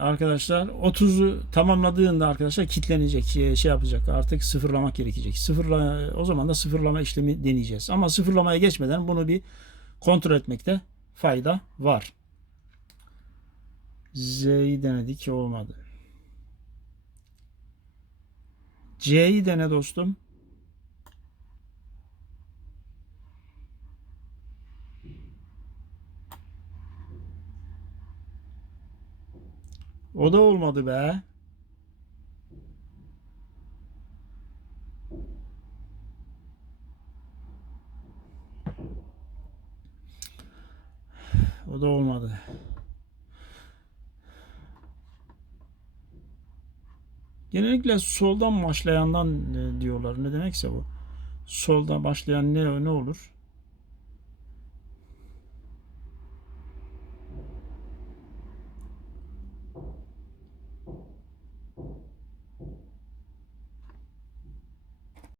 Arkadaşlar 30'u tamamladığında arkadaşlar kilitlenecek, şey yapacak, artık sıfırlamak gerekecek. O zaman da sıfırlama işlemi deneyeceğiz. Ama sıfırlamaya geçmeden bunu bir kontrol etmekte fayda var. Z'yi denedik, olmadı. C'yi dene dostum. O da olmadı be. O da olmadı. Genellikle soldan başlayandan diyorlar. Ne demekse bu. Soldan başlayan ne olur?